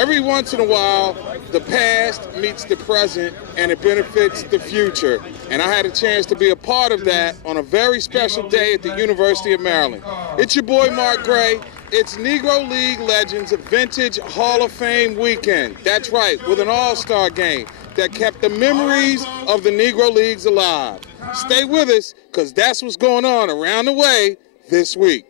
Every once in a while, the past meets the present, and it benefits the future. And I had a chance to be a part of that on a very special day at the University of Maryland. It's your boy, Mark Gray. It's Negro League Legends Vintage Hall of Fame weekend. That's right, with an all-star game that kept the memories of the Negro Leagues alive. Stay with us, because that's what's going on around the way this week.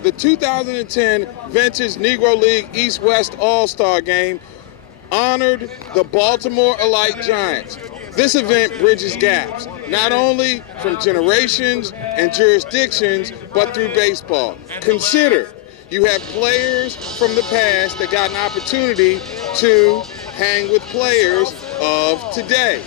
The 2010 Vintage Negro League East-West All-Star Game honored the Baltimore Elite Giants. This event bridges gaps, not only from generations and jurisdictions, but through baseball. Consider, you have players from the past that got an opportunity to hang with players of today.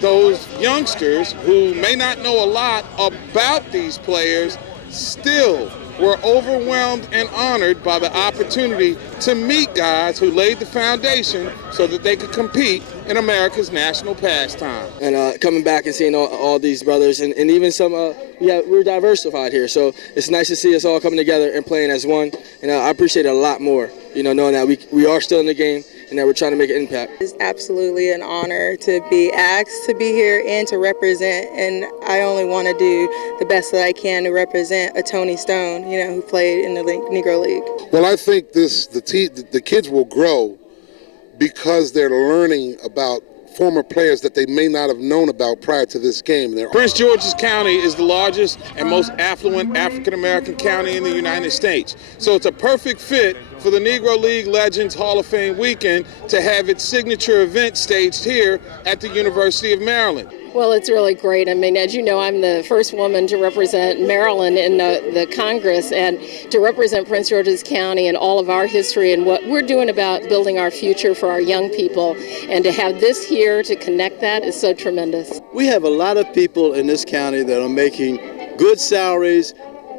Those youngsters who may not know a lot about these players still were overwhelmed and honored by the opportunity to meet guys who laid the foundation so that they could compete in America's national pastime. And coming back and seeing all these brothers and even some, we're diversified here. So it's nice to see us all coming together and playing as one. And I appreciate it a lot more, knowing that we are still in the game and that we're trying to make an impact. It's absolutely an honor to be asked to be here and to represent, and I only want to do the best that I can to represent a Tony Stone, who played in the Negro League. Well, I think the kids will grow because they're learning about former players that they may not have known about prior to this game. Prince George's County is the largest and most affluent African-American county in the United States. So it's a perfect fit for the Negro League Legends Hall of Fame weekend to have its signature event staged here at the University of Maryland. Well, it's really great. I mean, as you know, I'm the first woman to represent Maryland in the Congress, and to represent Prince George's County and all of our history and what we're doing about building our future for our young people, and to have this here to connect that is so tremendous. We have a lot of people in this county that are making good salaries,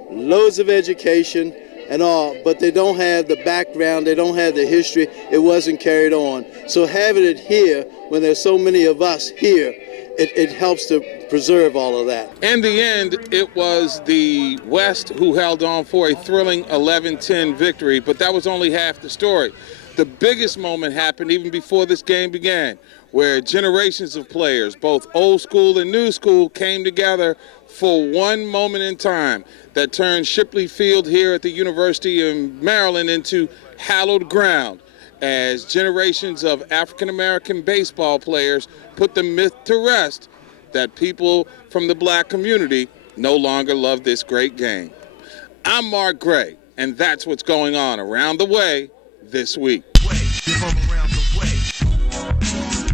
loads of education and all, but they don't have the background, they don't have the history, it wasn't carried on. So having it here, when there's so many of us here, it helps to preserve all of that. In the end, it was the West who held on for a thrilling 11-10 victory, but that was only half the story. The biggest moment happened even before this game began, where generations of players, both old school and new school, came together for one moment in time that turned Shipley Field here at the University of Maryland into hallowed ground, as generations of African-American baseball players put the myth to rest that people from the black community no longer love this great game. I'm Mark Gray, and that's what's going on around the way this week. Around the way.